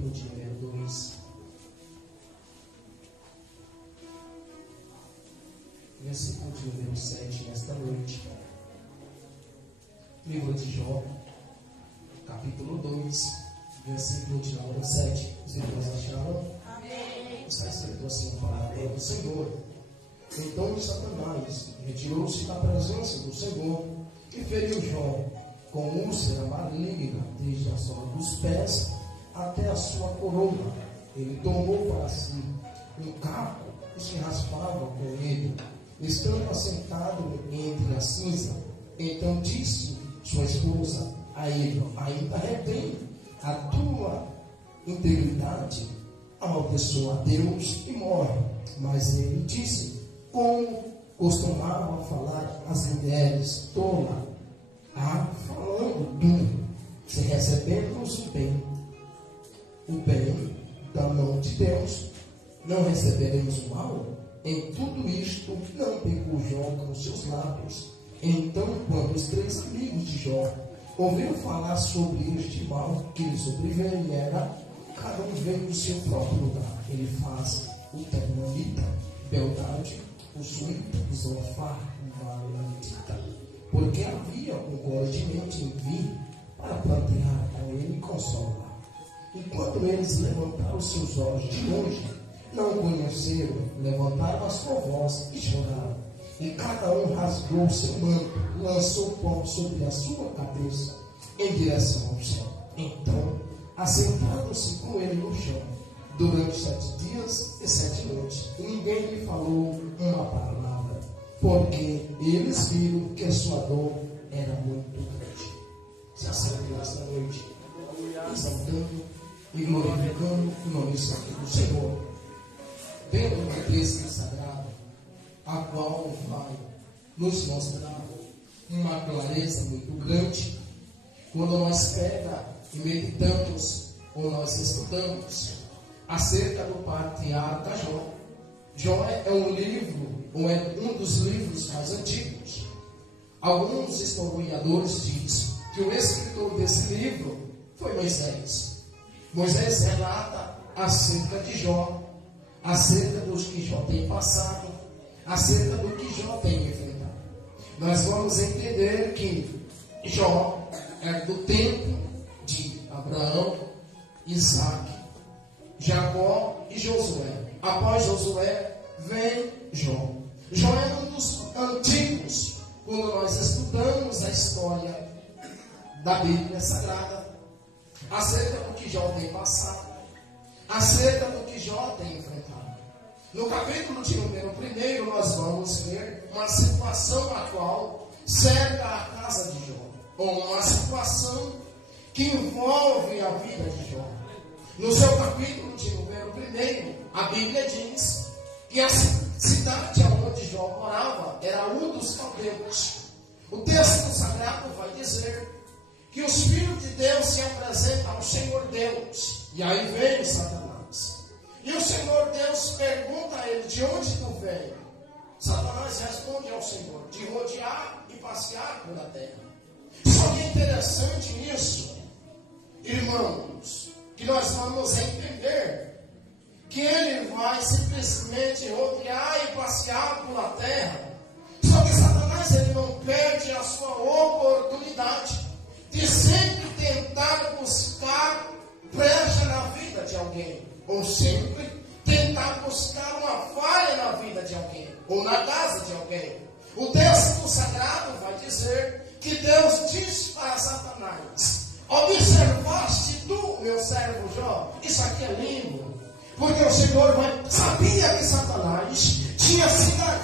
capítulo de número 2. Versículo de número 7, nesta noite. Livro de Jó, capítulo 2, versículo de número 7. Os irmãos acharam? Amém. Está escrito assim: a palavra do Senhor. Então Satanás retirou-se da presença do Senhor e feriu Jó com úlcera maligna desde a sola dos pés até a sua coroa. Ele tomou para si um caco e se raspava com ele, estando assentado entre a cinza. Então disse sua esposa a ele: ainda retém a tua integridade, amaldiçoa a Deus e morre. Mas ele disse, como costumavam falar as mulheres tola, falando tu, se recebemos o bem da mão de Deus, não receberemos o mal? Em tudo isto não pecou Jó com seus lábios. Então, quando os 3 amigos de Jó ouviram falar sobre este mal que lhe sobreveio, cada um veio do seu próprio lugar. Ele faz o Temanita, Beldade, o Suíta, o Zofar, o Malanita, porque havia concordemente em vir para plantear com ele e consolar. E quando eles levantaram seus olhos de longe, não o conheceram, levantaram a sua voz e choraram. E cada um rasgou seu manto, lançou pó sobre a sua cabeça, em direção ao céu. Então, assentaram-se com ele no chão, durante 7 dias e 7 noites. E ninguém lhe falou uma palavra, porque eles viram que a sua dor era muito grande. Se assentem nesta noite, exaltando e glorificando o nome santo do Senhor, vendo uma igreja sagrada, a qual vai nos mostrar uma clareza muito grande quando nós pega e meditamos ou nós estudamos acerca do patriarca Jó. Jó é um livro, ou é um dos livros mais antigos. Alguns historiadores dizem que o escritor desse livro foi Moisés. Moisés relata acerca de Jó, acerca dos que Jó tem passado, acerca do que Jó tem enfrentado. Nós vamos entender que Jó é do tempo de Abraão, Isaac, Jacó e Josué. Após Josué vem Jó. Jó é um dos antigos. Quando nós estudamos a história da Bíblia Sagrada, acerca do que Jó tem passado, acerca do que Jó tem enfrentado. No capítulo de número 1, nós vamos ver uma situação a qual cerca a casa de Jó, ou uma situação que envolve a vida de Jó. No seu capítulo de número 1, a Bíblia diz que a cidade onde Jó morava era dos caldeus. O texto sagrado vai dizer que os filhos de Deus se apresentam ao Senhor Deus. E aí vem Satanás. E o Senhor Deus pergunta a ele: de onde tu vem? Satanás responde ao Senhor: de rodear e passear por a terra. Só que é interessante isso, irmãos, que nós vamos entender que ele vai simplesmente rodear e passear pela terra. Só que Satanás, ele não perde a sua oportunidade de sempre tentar buscar brecha na vida de alguém, ou sempre tentar buscar uma falha na vida de alguém, ou na casa de alguém. O texto sagrado vai dizer que Deus diz para Satanás: observaste tu, meu servo Jó? Isso aqui é lindo, porque o Senhor sabia que Satanás tinha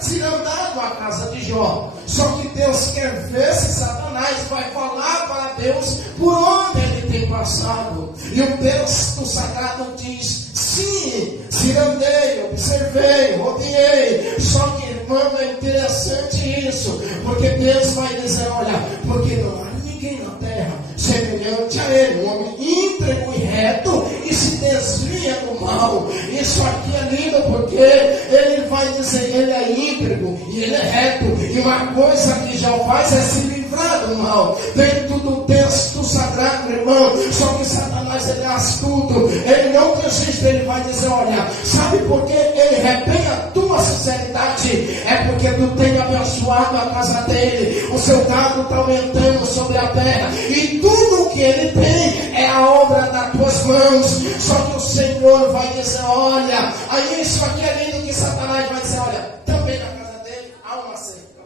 tirandado a casa de Jó. Só que Deus quer ver se Satanás vai falar para Deus por onde ele tem passado. E o texto sagrado diz: sim, cirandei, observei, rodeei. Só que, irmão, é interessante isso, porque Deus vai dizer: olha, porque não há ninguém na terra semelhante a ele, um homem íntegro e reto e se desvia do mal. Isso aqui é lindo, porque ele vai dizer: ele é íntegro e ele é reto, e uma coisa que já faz é se livrar do mal. Dentro do texto sagrado, irmão, só que Satanás mas ele é astuto. Ele não desiste, ele vai dizer, olha, sabe por que ele retém a tua sinceridade? É porque tu tem abençoado a casa dele, o seu gado está aumentando sobre a terra, e tudo o que ele tem é a obra das tuas mãos. Só que o Senhor vai dizer, olha, aí isso aqui é lindo, que Satanás vai dizer, olha, também na casa dele há uma cerca.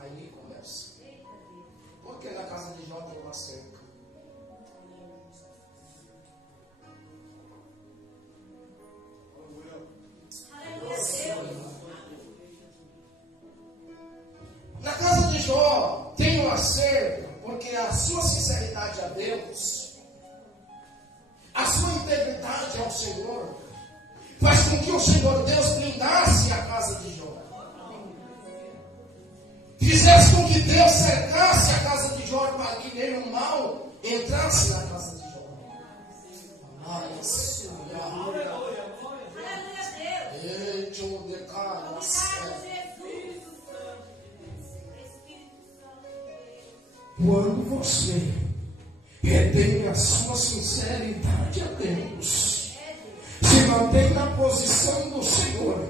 Aí começa. Por que na casa de Jó tem uma cerca? Na casa de Jó tem uma cerca porque a sua sinceridade a Deus, a sua integridade ao Senhor, faz com que o Senhor Deus blindasse a casa de Jó. Fizesse com que Deus cercasse a casa de Jó para que nenhum mal entrasse na casa de Jó. Aleluia. Quando você retém a sua sinceridade a Deus, se mantém na posição do Senhor,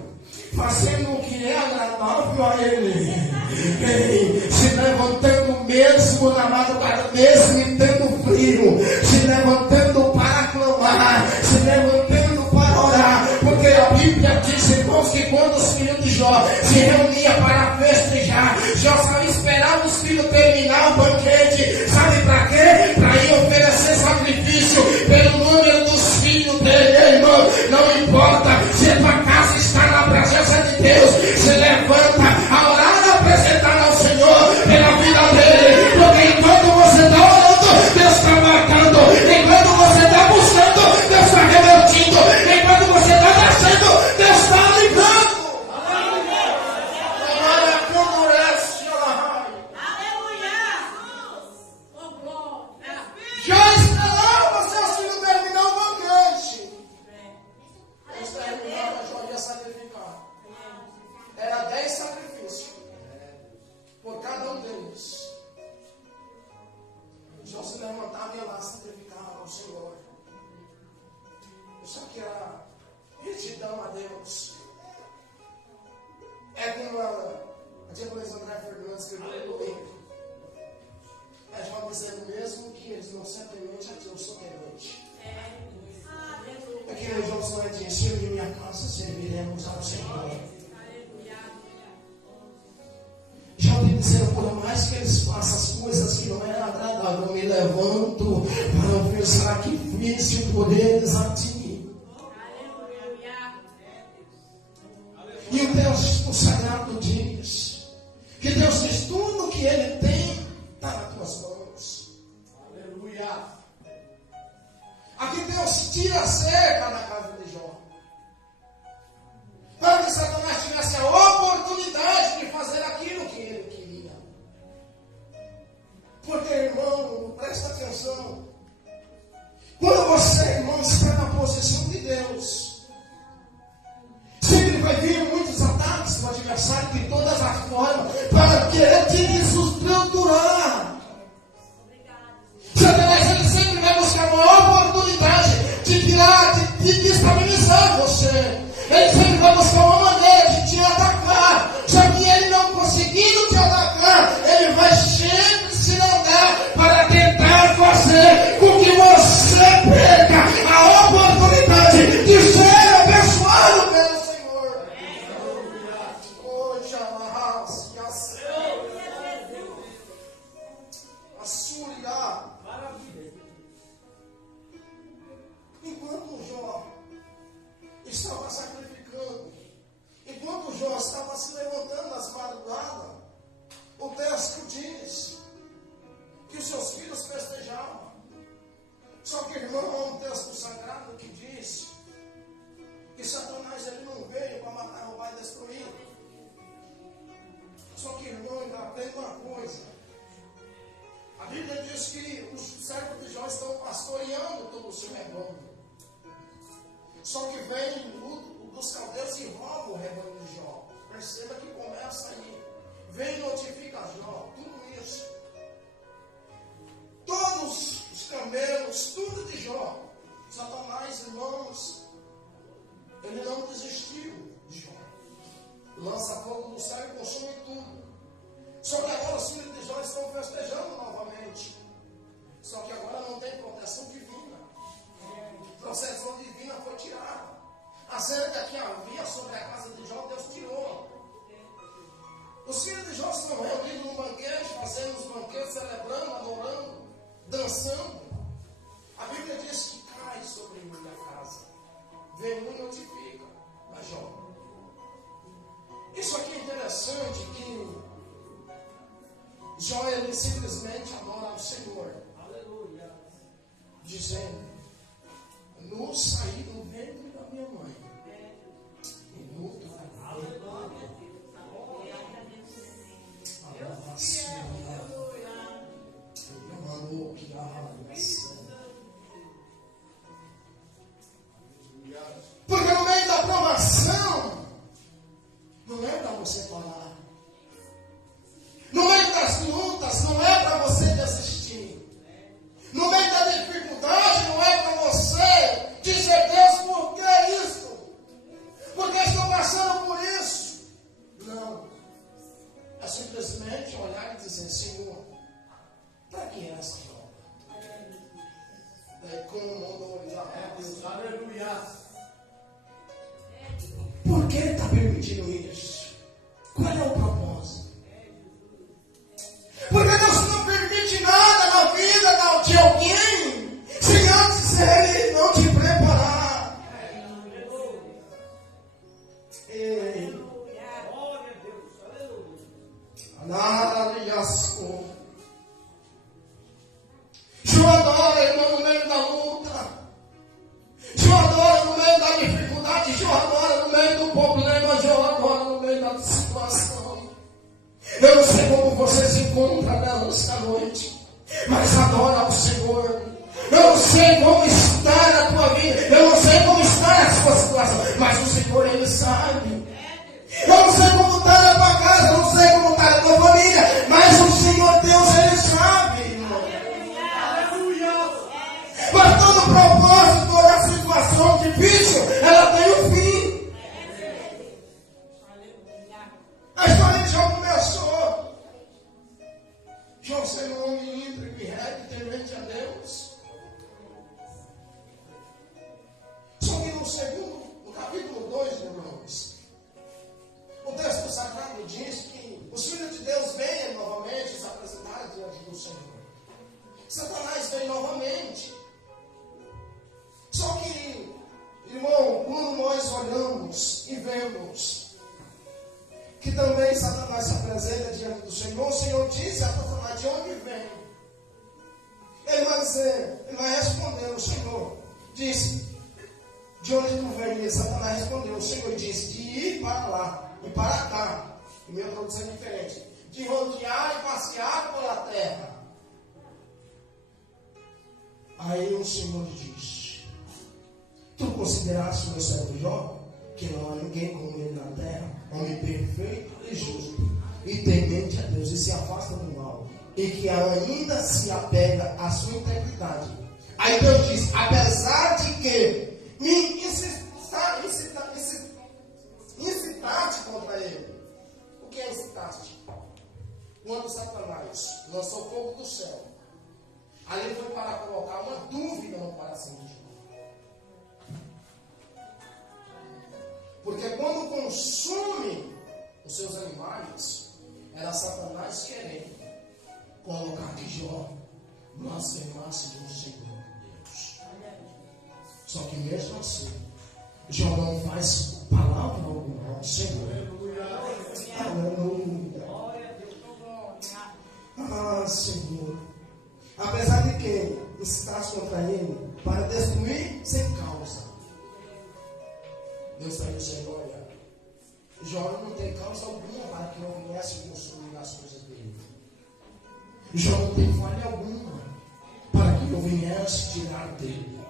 fazendo o que é agradável a Ele, se levantando mesmo na madrugada, mesmo em tendo frio, se levantando para clamar, se levantando para orar, porque a Bíblia diz, irmãos, que quando os filhos de Jó se reuniam para festejar, Jó só esperava os filhos terminar o banquete, sabe para quê? Para ir oferecer sacrifício pelo número dos filhos dele, irmão. Não importa se a tua casa está na presença de Deus, se levanta a orar e apresentar ao Senhor pela vida dele, porque enquanto você está orando, Deus está marcando, enquanto você está buscando, Deus está revertindo, enquanto você está descendo, Deus está livrando. Já esperava seus filhos terminar o banquete. Eles terminaram, Jó ia sacrificar. Era 10 sacrifícios por cada um deles. Jó se levantava e ia lá sacrificar ao Senhor. Isso aqui era retidão a Deus. É como a diaconisa André Fernandes escreveu no livro. É Jó dizendo mesmo que eles não simplesmente aqui eu sou temente. Aqui em Josué disse, eu e minha casa serviremos ao Senhor. Já ouvi dizer, por mais que eles façam as coisas que não é agradável, eu me levanto para oferecer sacrifício por eles a ti. E o Deus sagrado diz que Deus diz, tudo que Ele tem está nas tuas mãos. Aleluia. Aqui Deus tira a cerca da casa de Jó, para que Satanás tivesse a oportunidade de fazer aquilo que ele queria. Porque, irmão, presta atenção. Quando você, irmão, está na posição de Deus, sempre vai vir muitos ataques do adversário de todas as formas para querer te desestruturar. Satanás, ele sempre vai buscar uma oportunidade de tirar, de desestabilizar você. Ele sempre vai buscar uma maneira de te atacar. Só que ele não conseguindo te atacar, ele vai sempre se levantar para tentar fazer com que você perca a oportunidade de ser abençoado pelo Senhor. Hoje a Súria. Enquanto Jó estava sacrificando, enquanto Jó estava se levantando nas madrugadas, o texto diz que os seus filhos festejavam. Só que, irmão, há um texto sagrado que diz que Satanás ele não veio para matar, roubar e destruir. Só que, irmão, ainda tem uma coisa. A Bíblia diz que os servos de Jó estão pastoreando todo o seu rebanho. Só que vem dos caldeus e rouba o rebanho de Jó. Perceba que com Jó, tudo isso. Todos os camelos, tudo de Jó. Satanás, irmãos, ele não desistiu de Jó. Lança fogo no céu e consome tudo. Só que agora os filhos de Jó estão festejando novamente. Só que agora não tem proteção divina. A proteção divina foi tirada. A cerca que havia sobre a casa de Jó, Deus tirou. Os filhos de Jó estão reunidos num banquete, fazendo os banquetes, celebrando, adorando, dançando. A Bíblia diz que cai sobre minha casa. Vem e notifica a Jó. Isso aqui é interessante, que Jó, ele simplesmente adora ao Senhor. Aleluia. Dizendo: no saí do ventre da minha mãe, e no trabalho. Porque no meio da provação, não é para você parar. No meio das lutas, não é para você desistir. No meio da dificuldade, não é para você dizer: Deus, por que isso? Por que estou passando por isso? Não. É simplesmente olhar e dizer: Senhor, para que é essa prova? Daí, como mandou olhar para Deus, aleluia. Por que Ele está permitindo isso? Qual é o propósito? Porque Deus não permite nada na vida de alguém sem antes Ele não te preparar. Glória a Deus. Aleluia. Jó adora, irmão, no meio da luta. Jó adora no meio da dificuldade. Jó adora no meio do problema. Jó adora no meio da situação. Eu não sei como você se encontra nesta noite, mas adora ao Senhor. Eu não sei como está na tua vida, eu não sei como está a sua situação, mas o Senhor, Ele sabe. Eu não sei como está na tua casa, eu não sei como está na tua família, mas o Senhor Deus, Ele sabe, irmão. Mas todo propósito, toda situação difícil, ela tem um fim. A história de Jó começou. Jó sendo um homem íntegro e reto, temente a Deus. Só que no capítulo 2, irmãos, o texto sagrado diz que os filhos de Deus vêm novamente se apresentar diante do Senhor. Satanás vem novamente. Só que, irmão, quando nós olhamos e vemos que também Satanás se apresenta diante do Senhor, o Senhor disse a Satanás: de onde vem? Ele vai dizer, ele vai responder, o Senhor disse: de onde tu vem? E Satanás respondeu, o Senhor disse: de ir para lá e para cá. E minha tradução é diferente: de rodear e passear pela terra. Aí o Senhor diz: tu consideraste o meu servo Jó, que não há ninguém como ele na terra, homem perfeito e justo, e temente a Deus, e se afasta do mal, e que ainda se apega à sua integridade. Aí Deus diz: apesar de que me incitaste contra ele. O que é incitaste? Quando Satanás lançou fogo do céu, ali foi para colocar uma dúvida no coração de Jó. Porque quando consome os seus animais, era Satanás querendo colocar que Jó blasfemasse do Senhor Deus. Só que mesmo assim, Jó não faz palavra alguma ao Senhor. Aleluia. Ah, Senhor. Apesar de que estás contra ele para destruir sem causa. Deus está dizendo: olha, Jó não tem causa alguma para que eu viesse consumir as coisas dele. Jó não tem falha alguma para que eu viesse tirar dele.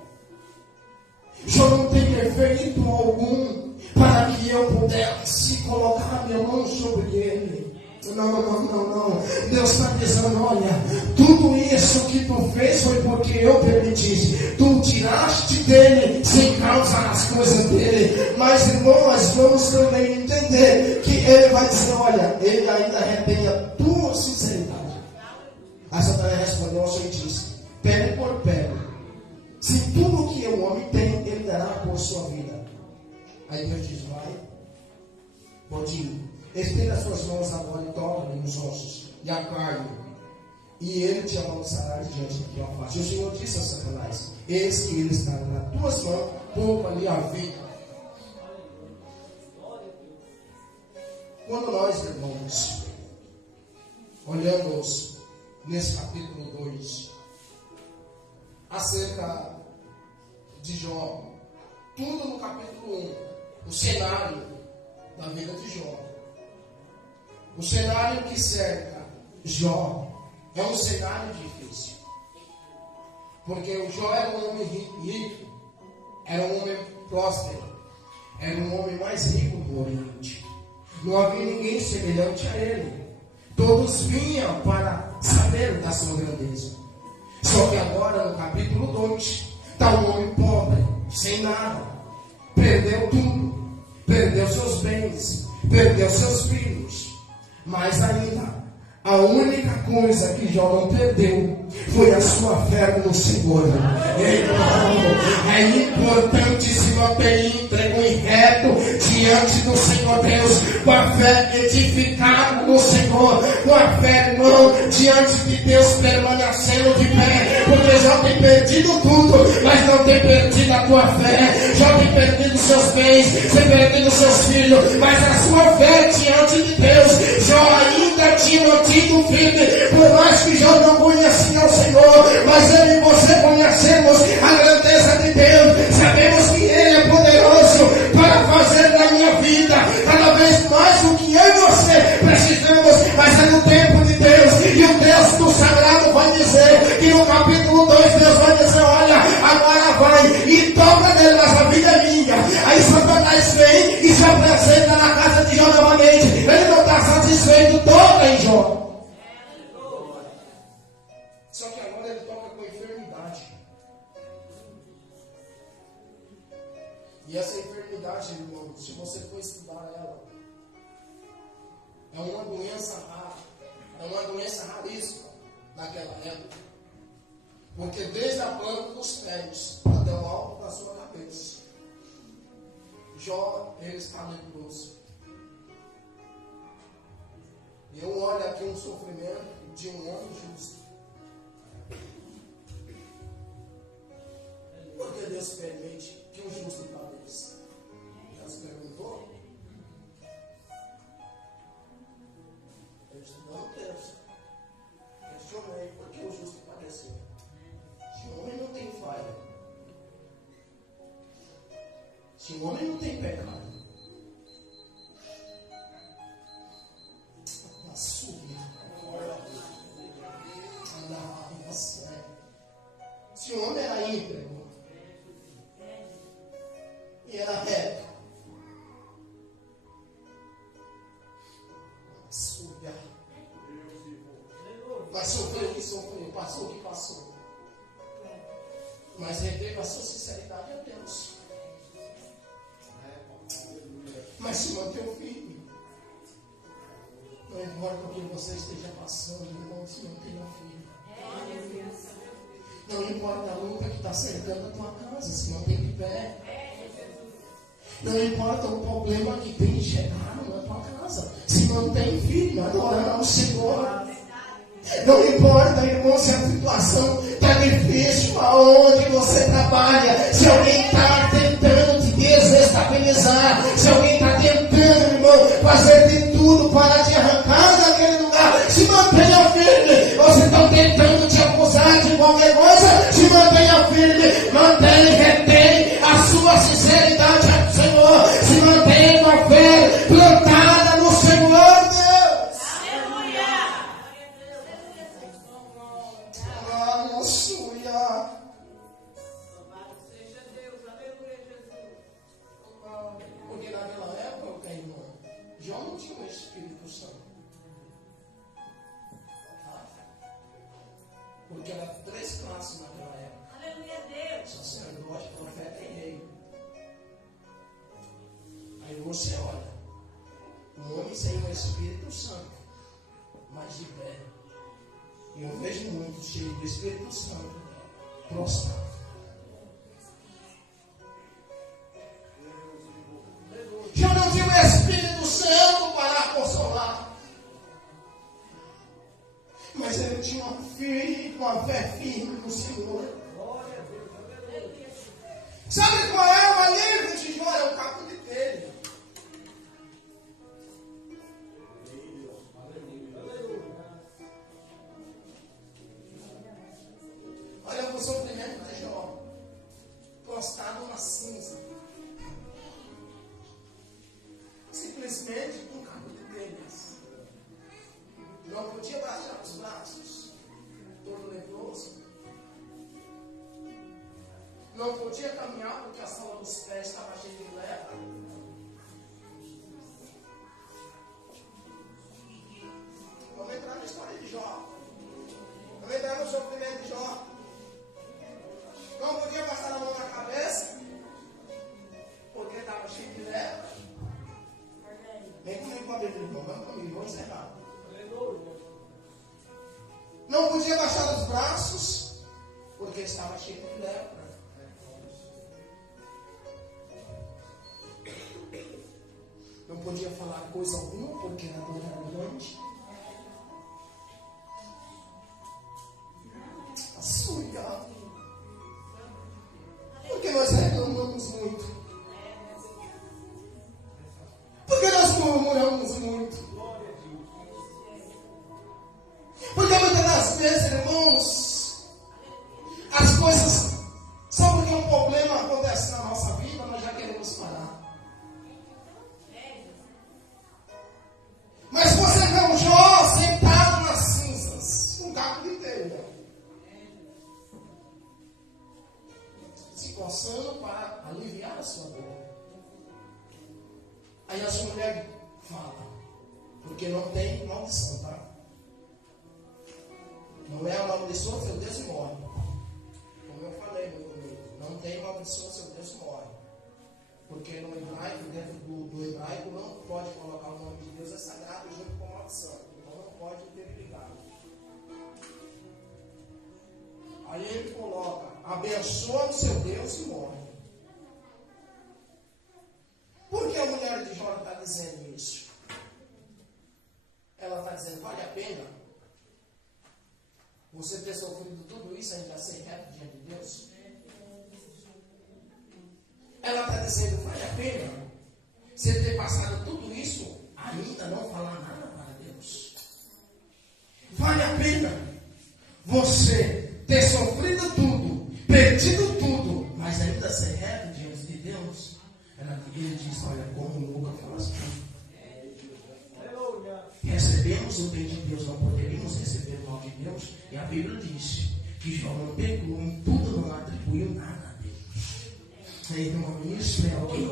Jó não tem defeito algum para que eu pudesse colocar a minha mão sobre ele. Não. Deus está dizendo, olha, tudo isso que tu fez foi porque eu permiti. Tu tiraste dele sem causa as coisas dele. Mas, irmão, nós vamos também entender que ele vai dizer, olha, ele ainda retém a tua sinceridade. Aí Satanás respondeu ao Senhor e disse, pele por pele. Se tudo que o homem tem, ele dará por sua vida. Aí Deus diz, vai, pode ir. Estenda as suas mãos agora e toca-me nos ossos e a carne, e ele te amaldiçoará diante de tua face. O Senhor disse a Satanás, eis que ele está nas tuas mãos, poupa-lhe a vida. Quando nós, irmãos, olhamos nesse capítulo 2, acerca de Jó, tudo no capítulo 1, o cenário da vida de Jó, o cenário que cerca Jó é um cenário difícil. Porque o Jó era um homem rico, era um homem próspero, era um homem mais rico do Oriente. Não havia ninguém semelhante a ele. Todos vinham para saber da sua grandeza. Só que agora, no capítulo 2, está um homem pobre, sem nada. Perdeu tudo. Perdeu seus bens, perdeu seus filhos. Mas ainda, a única coisa que Jó não perdeu foi a sua fé no Senhor. Então, é importante se manter íntegro e reto diante do Senhor Deus, com a fé edificada no Senhor, com a fé, irmão, diante de Deus, permanecendo de pé, porque Jó tem perdido tudo, mas não tem perdido a tua fé. Jó tem perdido seus bens, tem perdido seus filhos, mas a sua fé diante de Deus, Jó ainda tinha mantido firme, por mais que Jó não conhecia o Senhor, mas eu e você conhecemos a grandeza de Deus, sabemos que Ele é poderoso para fazer na minha vida cada vez mais do que eu e você precisamos, mas é no tempo de Deus, e o Deus do sagrado vai dizer, que no capítulo 2 Deus vai dizer, olha, agora vai e toca nele, mas a vida é minha. Aí Satanás vem e se apresenta na casa de Jó novamente, ele não está satisfeito, toca em Jó. Só que agora ele toca com enfermidade. E essa enfermidade, irmão, se você for estudar ela, é uma doença rara. É uma doença raríssima naquela época. Porque desde a planta dos pés até o alto da sua cabeça, Jó, ele está leproso. E eu olho aqui um sofrimento de um homem justo. Por que Deus permite que o justo padeça? Já se perguntou? Eu estudando Deus. Questionei por que o justo padeceu. Se o homem não tem falha, se o homem não tem pecado, se o homem era íntegro e era reto, mas sofreu o que sofreu, passou o que passou, mas reteve a sua sinceridade a Deus, mas se manteve firme. Não importa o que você esteja passando, irmão, se mantenha firme. Não importa a luta que está cercando a tua casa, se mantém de pé. Não importa o problema que tem chegado na tua casa, se mantém firme, adorando ao Senhor. Não importa, irmão, se a situação está difícil, aonde você trabalha, se alguém está tentando te desestabilizar, se alguém está tentando, irmão, fazer de tudo para te arrancar daquele lugar, se mantenha firme. Ou se estão tentando te acusar de qualquer coisa, se mantenha firme, mantenha e retém a sua sinceridade ao Senhor, se mantenha com a fé plantada no Senhor Deus. Aleluia! Seja Deus, aleluia, Jesus. Porque naquela época, irmão, Jó não tinha o Espírito Santo. Porque era 3 classes naquela época. Aleluia, Deus. Sacerdote, profeta e rei. Aí você olha, um homem sem o Espírito Santo, mas de pé. E eu vejo muitos cheios do Espírito Santo, prostrado. Eu não tive o Espírito Santo para consolar. Mas ele tinha uma fé firme no Senhor. Sabe qual é o alívio de Jó? É o capo de telha. Olha o sofrimento de Jó. Prostrado na cinza. Simplesmente um capo de telhas. Não podia baixar os braços, todo leproso. Não podia caminhar porque a sola dos pés estava cheia de lepra. Vamos entrar na história de Jó. Vamos entrar no sofrimento de Jó. Não podia passar a mão na cabeça porque estava cheio de lepra. Vem comigo com a Bíblia, irmão. Vamos comigo, vamos encerrar. Não podia baixar os braços porque estava cheio de lepra. Não podia falar coisa alguma porque a dor era grande. Açúcar. Porque nós reclamamos muito. Porque nós murmuramos muito. Porque muitas das vezes, irmãos, as coisas, só porque um problema acontece na nossa vida, nós já queremos parar. Mas você vê um Jó sentado nas cinzas, um caco de telha, se coçando para aliviar a sua dor. Aí a sua mulher fala, porque não tem maldição, tá? Não é a maldição, seu Deus morre. Como eu falei no começo, não tem maldição, seu Deus morre. Porque no hebraico, dentro do hebraico, não pode colocar o nome de Deus, é sagrado junto com a maldição. Então não pode interligar. Aí ele coloca, abençoa o seu Deus e morre. Por que a mulher de Jó está dizendo isso? Ela está dizendo, vale a pena você ter sofrido tudo isso ainda ser reto diante de Deus? Ela está dizendo, vale a pena você ter passado tudo isso, ainda não falar nada para Deus? Vale a pena você ter sofrido tudo, perdido tudo, mas ainda ser reto diante de Deus? Ele diz, olha, como nunca fala assim. Recebemos o bem de Deus, não poderíamos receber o mal de Deus. E a Bíblia diz que Jó não pegou, em tudo não atribuiu nada a Deus. Então, isso é alguém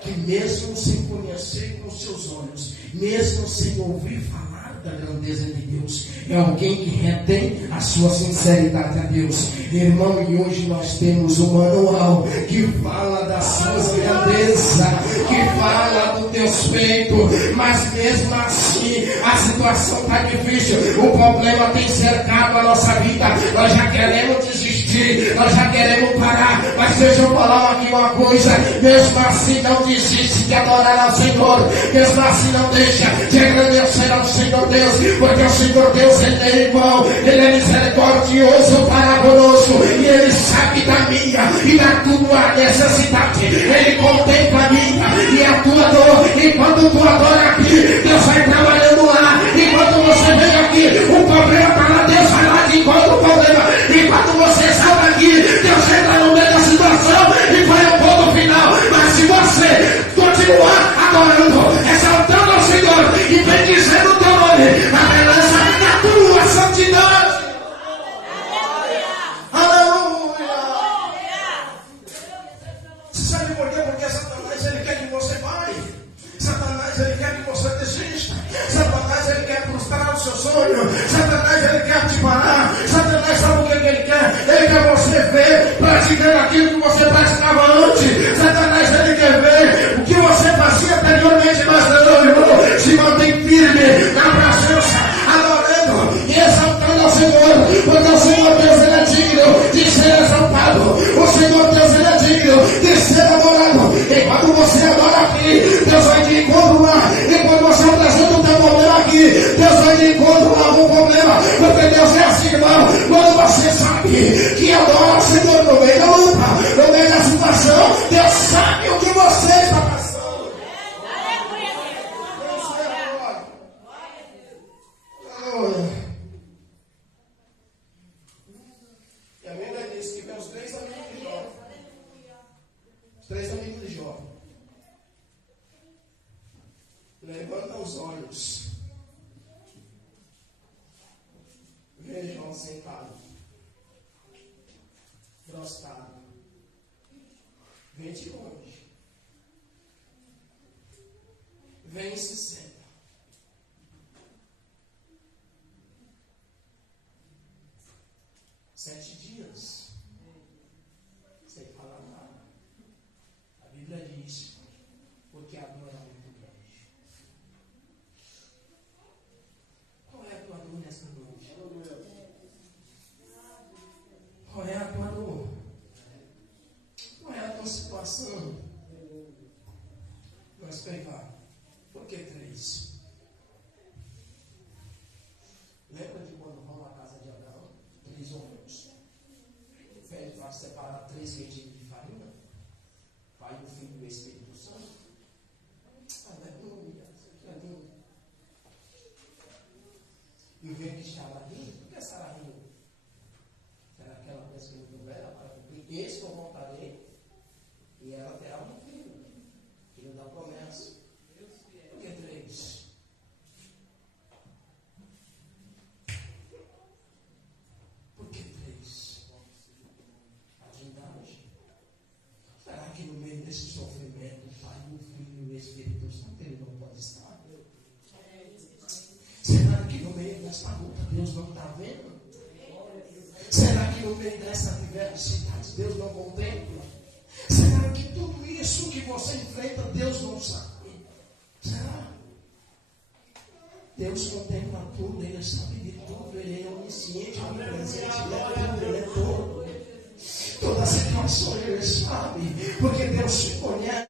que mesmo sem conhecer com seus olhos, mesmo sem ouvir falar da grandeza de Deus, é alguém que retém a sua sinceridade a Deus. Irmão, e hoje nós temos um manual que fala das suas grandezas, que fala dos teus feitos, mas mesmo assim a situação está difícil, o problema tem cercado a nossa vida, nós já queremos desistir, nós já queremos parar, mas deixa eu falar aqui uma coisa, mesmo assim não desiste de adorar ao Senhor, mesmo assim não deixa de agradecer ao Senhor Deus, porque o Senhor Deus, Ele é irmão, Ele é misericordioso para conosco, e Ele sabe da minha e da tua necessidade, Ele contempla a minha e a tua dor, e quando tu adora aqui, Deus vai trabalhando lá, e quando você vem aqui, o problema está lá, Deus vai lá e encontra o problema, e quando você sai daqui, Deus entra no meio da situação e vai ao ponto final, mas se você continuar adorando, exaltando ao Senhor e bendizendo o teu nome, a beleza da tua santidade. Aleluia! Sabe por quê? Porque Satanás, ele quer que você pare. Satanás, ele quer que você desista. Satanás, ele quer frustrar o seu sonho. Satanás, ele quer te parar. Satanás, sabe praticava antes. Satanás ele quer ver o que você fazia anteriormente, mas não, irmão. Se mantém firme na presença, adorando e exaltando ao Senhor, porque o Senhor Deus ele é digno de ser exaltado. O Senhor Deus ele é digno de ser adorado. E quando você adora aqui, Deus vai te encontro lá. E quando você apresenta o teu problema aqui, Deus vai te encontro lá algum problema. Porque Deus é assim, irmão. Quando você sabe que adora o Senhor no meio da luta, no meio da situação, Deus sabe o que você está passando. E a Bíblia diz que os três amigos de Jó. Os três amigos de Jó. Levanta os olhos. Vê Jó sentado. Prostrado. Vem de longe. Vem e se senta. Sete dias. Sem falar nada. A Bíblia diz, porque a dor é muito grande. Qual é a tua dor nessa noite? Qual é a tua dor? Qual é a tua situação? Vamos pegar. Por que três? Lembra de quando vão à casa de Abraão? 3 homens. Pede para separar 3 medidores de farinha. Pai, o Filho e o Espírito Santo. Aleluia. Aleluia. E o vento que estava rindo. Por que estava rindo? Era aquela coisa que não era para cumprir. Esse eu voltarei. E ela terá um filho. Filho da promessa. Por que 3? Por que 3? A Trindade. Será que no meio desse sofrimento, o Pai, o Filho e o Espírito Santo, ele não pode estar? Será que no meio dessa luta Deus não está vendo? Será que no meio dessa adversidade Deus não contempla? Será que tudo isso que você enfrenta Deus não sabe? Será? Deus contempla tudo, Ele sabe de tudo, Ele é onisciente, onipresente, Ele é todo. Toda situação Ele sabe, porque Deus se conhece.